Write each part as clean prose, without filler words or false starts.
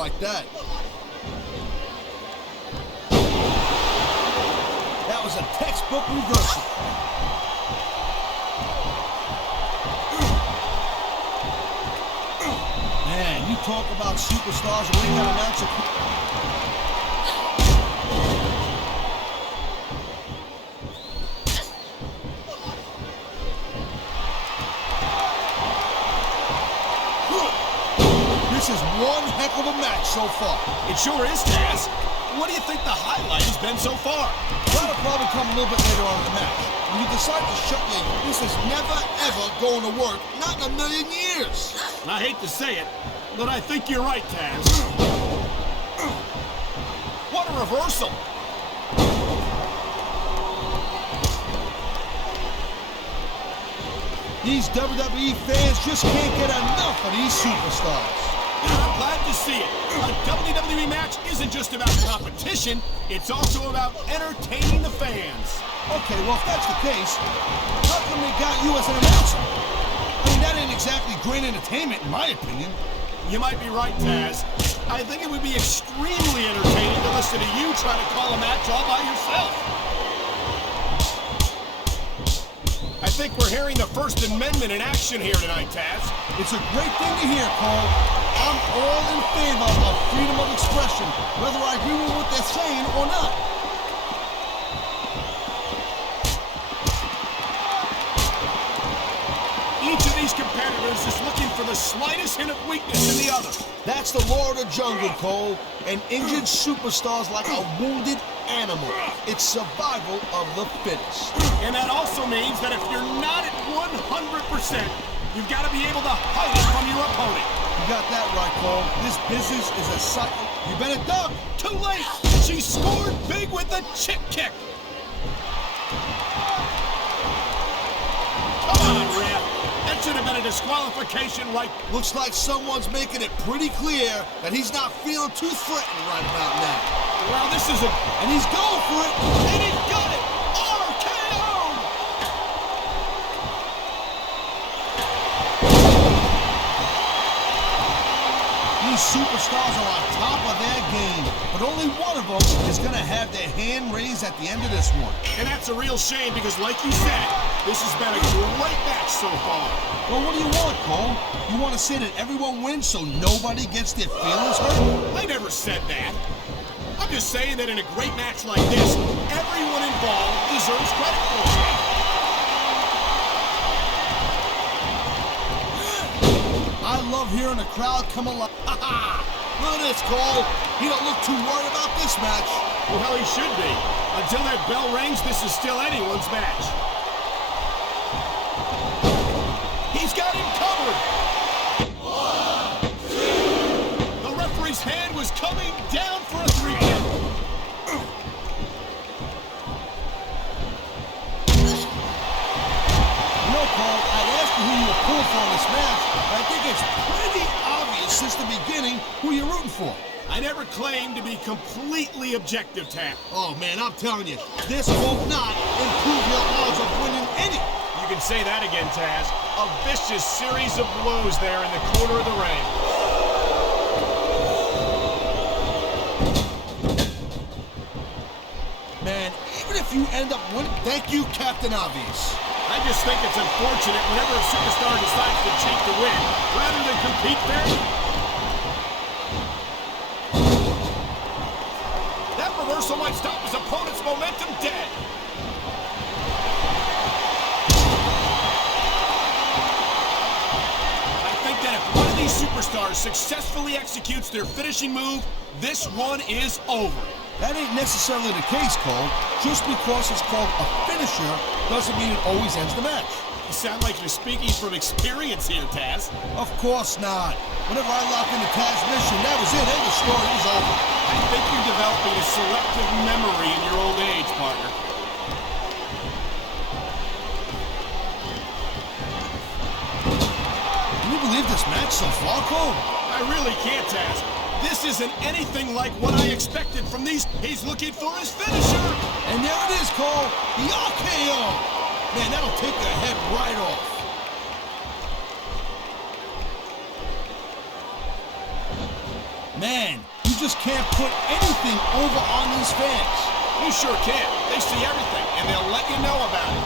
like that. That was a textbook reversal. Man, you talk about superstars who ain't got an ounce of... This is one heck of a match so far. It sure is, Taz. What do you think the highlight has been so far? That'll probably come a little bit later on in the match. When you decide to shut your... This is never, ever going to work. Not in a million years. I hate to say it, but I think you're right, Taz. What a reversal. These WWE fans just can't get enough of these superstars. And I'm glad to see it. A WWE match isn't just about competition, it's also about entertaining the fans. Okay, well, if that's the case, how come they got you as an announcer? I mean, that ain't exactly great entertainment, in my opinion. You might be right, Taz. I think it would be extremely entertaining to listen to you try to call a match all by yourself. I think we're hearing the First Amendment in action here tonight, Taz. It's a great thing to hear, Cole. I'm all in favor of freedom of expression, whether I agree with what they're saying or not. Each of these competitors is looking for the slightest hint of weakness in the other. That's the law of the jungle, Cole. An injured superstar's like a wounded animal. It's survival of the fittest. And that also means that if you're not at 100%, you've got to be able to hide it from your opponent. You got that right, Cole. This business is a cycle. You better duck. Too late. She scored big with the chick kick. Come on, ref. That should have been a disqualification, right? Looks like someone's making it pretty clear that he's not feeling too threatened right about now. Well, this is a... And he's going for it. And he's got it. RKO! These superstars are on top of their game, but only one of them is going to have their hand raised at the end of this one. And that's a real shame because, like you said, this has been a great match so far. Well, what do you want, Cole? You want to say that everyone wins so nobody gets their feelings hurt? I never said that. I'm just saying that in a great match like this, everyone involved deserves credit for it. I love hearing the crowd come alive. Look at this, Cole. He don't look too worried about this match. Well, he should be. Until that bell rings, this is still anyone's match. He's got him covered. 1, 2. The referee's hand was coming down for a 3 count. You know, Cole, I'd ask you who you were pulling for in this match, but I think it's pretty obvious since the beginning who you're rooting for. I never claimed to be completely objective, Tap. Oh, man, I'm telling you, this will not improve your odds of winning any. You can say that again, Taz. A vicious series of blows there in the corner of the ring. Man, even if you end up winning, thank you, Captain Obvious. I just think it's unfortunate whenever a superstar decides to cheat to win, rather than compete fairly. That reversal might stop his opponent's momentum dead. I think that if one of these superstars successfully executes their finishing move, this one is over. That ain't necessarily the case, Cole. Just because it's called a finisher doesn't mean it always ends the match. You sound like you're speaking from experience here, Taz. Of course not. Whenever I locked into Taz's mission, that was it. End of story. It was over. I think you're developing a selective memory in your old age, partner. Can you believe this match so far, Cole? I really can't, Taz. This isn't anything like what I expected from these. He's looking for his finisher. And there it is, Cole. The RKO. Man, that'll take your head right off. Man, you just can't put anything over on these fans. You sure can. They see everything, and they'll let you know about it.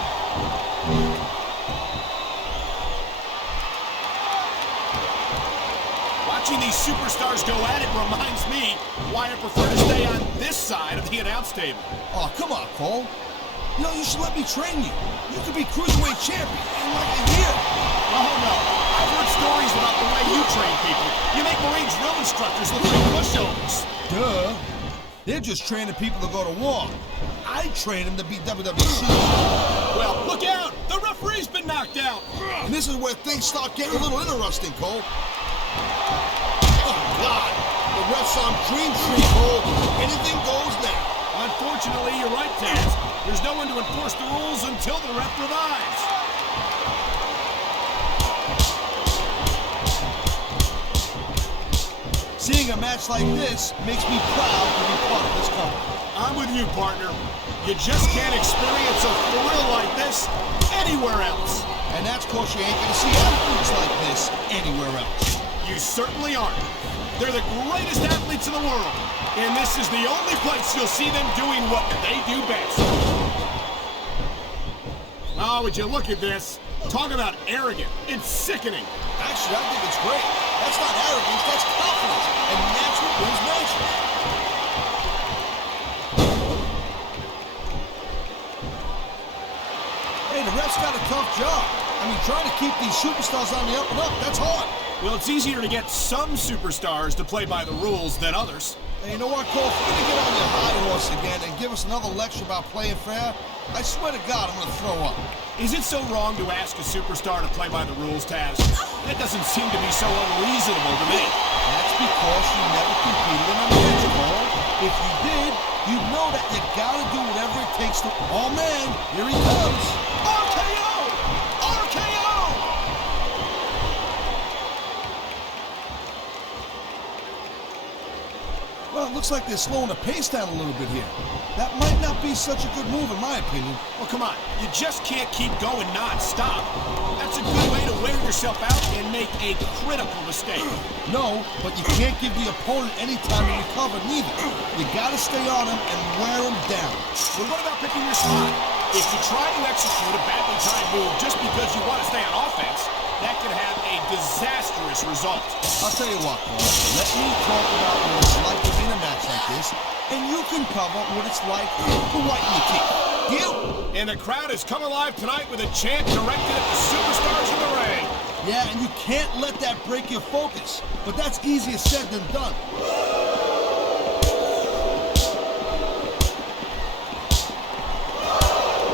Watching these superstars go at it reminds me why I prefer to stay on this side of the announce table. Oh, come on, Cole. You know, you should let me train you. You could be Cruiserweight champion in like a year. Oh, no. I've heard stories about the way you train people. You make Marine drill instructors look like pushovers. Duh. They're just training people to go to war. I train them to be WWE. Well, look out! The referee's been knocked out. And this is where things start getting a little interesting, Cole. Oh, God. The ref's on Dream Tree, Cole. Anything goes now. Unfortunately, you're right, Taz. There's no one to enforce the rules until the ref revives. Seeing a match like this makes me proud to be part of this company. I'm with you, partner. You just can't experience a thrill like this anywhere else. And that's because you ain't gonna see athletes like this anywhere else. You certainly aren't. They're the greatest athletes in the world. And this is the only place you'll see them doing what they do best. Oh, would you look at this? Talk about arrogant. It's sickening. Actually, I think it's great. That's not arrogance, that's confidence. And that's what wins matches. Hey, the ref's got a tough job. I mean, trying to keep these superstars on the up and up, that's hard. Well, it's easier to get some superstars to play by the rules than others. Hey, you know what, Cole? If you're gonna get on your high horse again and give us another lecture about playing fair, I swear to God, I'm gonna throw up. Is it so wrong to ask a superstar to play by the rules, Taz? That doesn't seem to be so unreasonable to me. That's because you never competed in a match, Cole. If you did, you'd know that you gotta do whatever it takes to... Oh, man, here he comes. RKO! RKO! Well, it looks like they're slowing the pace down a little bit here. That might not be such a good move, in my opinion. Well, come on. You just can't keep going non-stop. That's a good way to wear yourself out and make a critical mistake. No, but you can't give the opponent any time to recover, neither. You gotta stay on him and wear him down. But what about picking your spot? If you try to execute a badly timed move just because you want to stay on offense, that could have a disastrous result. I'll tell you what, Cole. Let me talk about what it's like to be in a match like this, and you can cover what it's like to whiten your teeth. Deal? And the crowd has come alive tonight with a chant directed at the superstars in the ring. Yeah, and you can't let that break your focus. But that's easier said than done.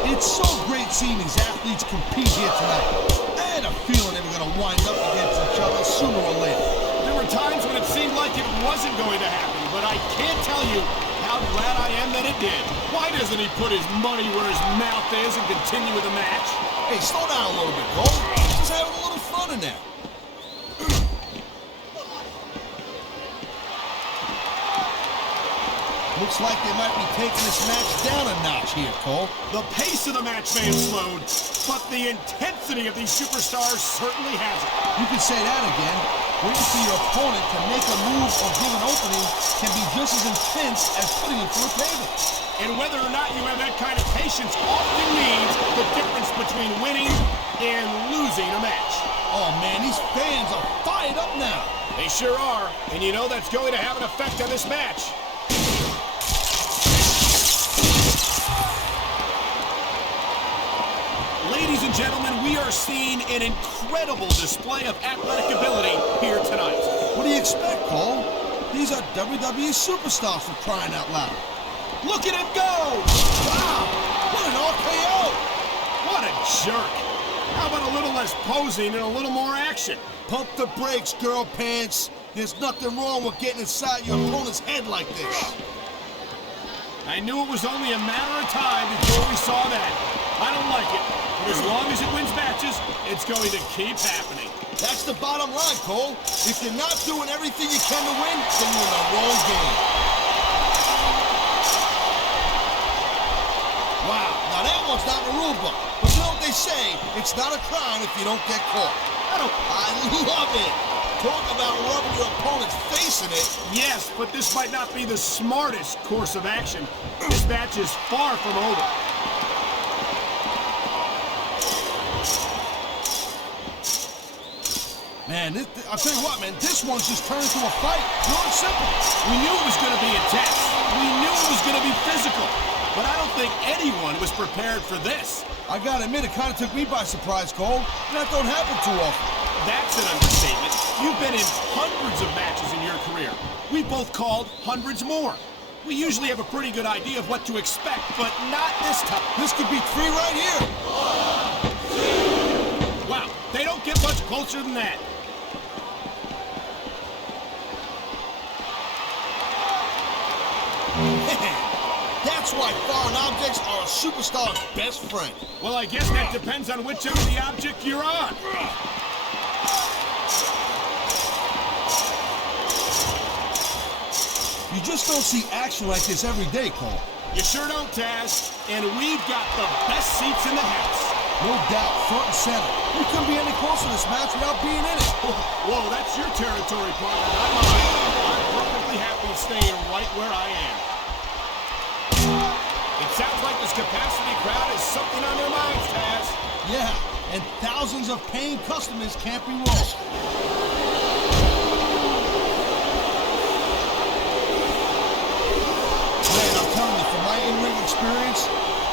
It's so great seeing these athletes compete here tonight. I had a feeling they were going to wind up against each other sooner or later. There were times when it seemed like it wasn't going to happen, but I can't tell you how glad I am that it did. Why doesn't he put his money where his mouth is and continue with the match? Hey, slow down a little bit, Cole. Just having a little fun in there. Looks like they might be taking this match down a notch here, Cole. The pace of the match may have slowed, but the intensity of these superstars certainly hasn't. You can say that again. Waiting for your opponent to make a move or give an opening can be just as intense as putting him through a table. And whether or not you have that kind of patience often means the difference between winning and losing a match. Oh, man, these fans are fired up now. They sure are, and you know that's going to have an effect on this match. Ladies and gentlemen, we are seeing an incredible display of athletic ability here tonight. What do you expect, Cole? These are WWE superstars for crying out loud. Look at him go! Wow! What an RKO! What a jerk! How about a little less posing and a little more action? Pump the brakes, girl pants. There's nothing wrong with getting inside your opponent's head like this. I knew it was only a matter of time before we saw that. I don't like it, but as long as it wins matches, it's going to keep happening. That's the bottom line, Cole. If you're not doing everything you can to win, then you're in the wrong game. Wow, now that one's not in the rule book. But you know what they say, it's not a crime if you don't get caught. I love it. Talk about rubbing your opponent's face in it. Yes, but this might not be the smartest course of action. This match is far from over. Man, I'll tell you what, man, this one's just turned into a fight. Pure and simple. We knew it was going to be intense. We knew it was going to be physical. But I don't think anyone was prepared for this. I gotta admit, it kind of took me by surprise, Cole. That don't happen too often. That's an understatement. You've been in hundreds of matches in your career. We both called hundreds more. We usually have a pretty good idea of what to expect, but not this time. This could be 3 right here. Wow, they don't get much closer than that. That's why foreign objects are a superstar's best friend. Well, I guess that depends on which end of the object you're on. You just don't see action like this every day, Cole. You sure don't, Taz. And we've got the best seats in the house. No doubt, front and center. You couldn't be any closer to this match without being in it. Whoa, that's your territory, partner, not mine. I'm perfectly happy staying right where I am. It sounds like this capacity crowd has something on their minds, Taz. Yeah, and thousands of paying customers can't be wrong. Man, I'm telling you, from my in-ring experience,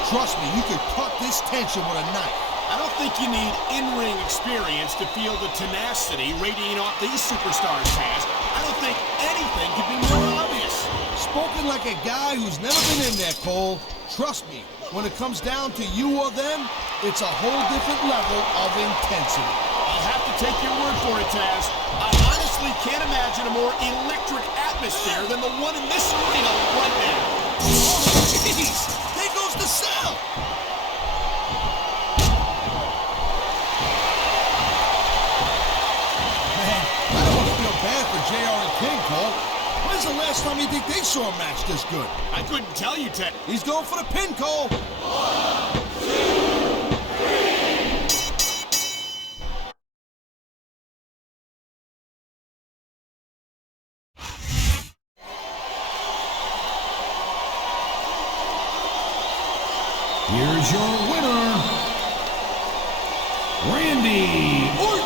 trust me, you could cut this tension with a knife. I don't think you need in-ring experience to feel the tenacity radiating off these superstars, Taz. I don't think anything could be more obvious. Spoken like a guy who's never been in there, Cole. Trust me, when it comes down to you or them, it's a whole different level of intensity. I'll have to take your word for it, Taz. I honestly can't imagine a more electric atmosphere than the one in this arena right now. Jeez, there goes the cell. Man, I don't want to feel bad for JR and King, Cole. When's the last time you think they saw a match this good? I couldn't tell you, Ted. He's going for the pin, Cole. 1, 2, 3. Here's your winner, Randy Orton.